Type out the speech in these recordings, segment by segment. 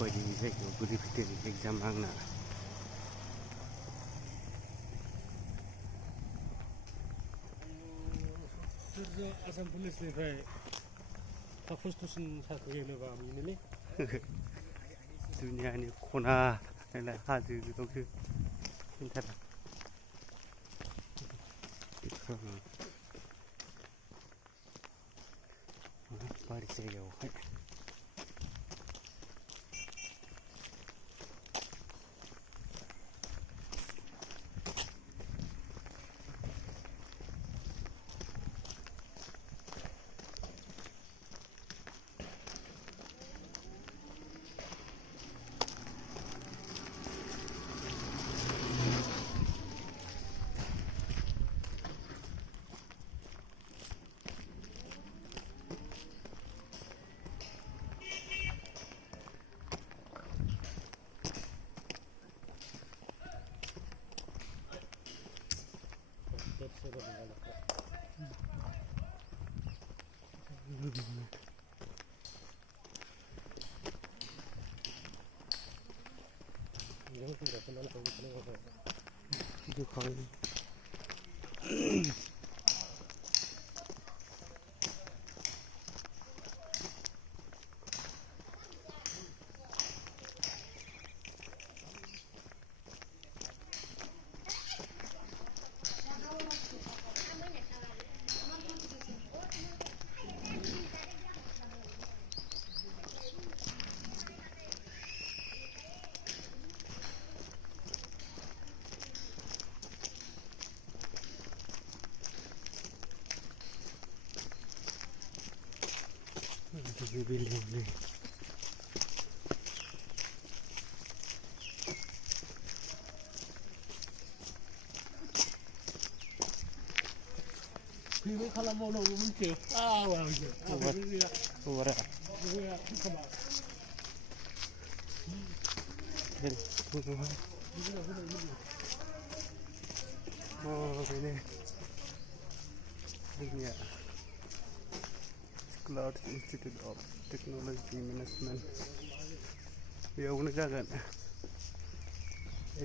बायदि जायगायाव बोरै फैदों एग्जाम आंना आसाम पुलिसनिफ्राय खस्थ'सिन साख्रि होनोबा बेनोलै दुनियानि खना हाजो दंसो खिन्थारा बारि जायगायावहाय बिल्डिं फैबाय खालामबावनांगौ मिथियो Cloud Institute of Technology Management बेयावनो जागोन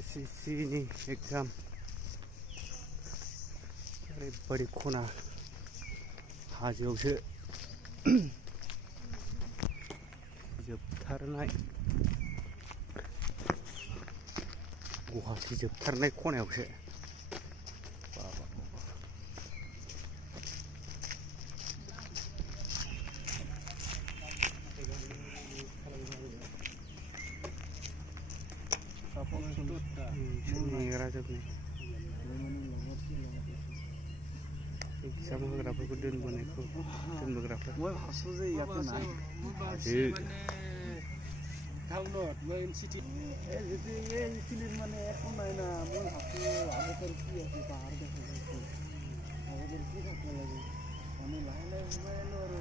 SSC नि एग्जाम ओरैबायदि खना हाजोआवसो जोबथारनाय गुवाहाटि जोबथारनाय खनायावसो एग्जाम होग्राफोरखौ दोनबोग्राफोर টাউনত মেইন সিটি এই মানে এখন নাই না মই ভাবছো আগতের কি আছে পাহাড় দেখা যাচ্ছে আগতের কি থাকতে লাগে আমি লাহে লাহে সোমাই এলো আৰু